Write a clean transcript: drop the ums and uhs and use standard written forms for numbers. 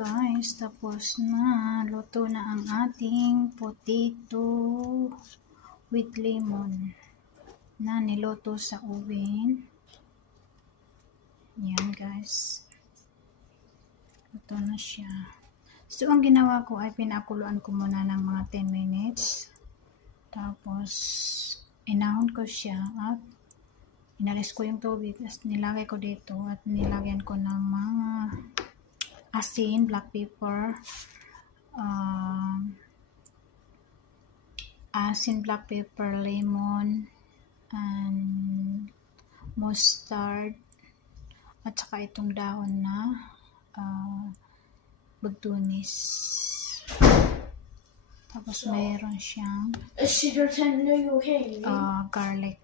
guys, tapos na. Luto na ang ating potato with lemon na niluto sa oven. Yan guys. Luto na siya. So, ang ginawa ko ay pinakuluan ko muna ng mga 10 minutes. Tapos, inahon ko siya at inalis ko yung tubig. Tapos, nilagay ko dito at nilagyan ko ng mga asin, black pepper, lemon, and mustard, at saka itong dahon na bagtunis. Tapos mayroon siyang garlic.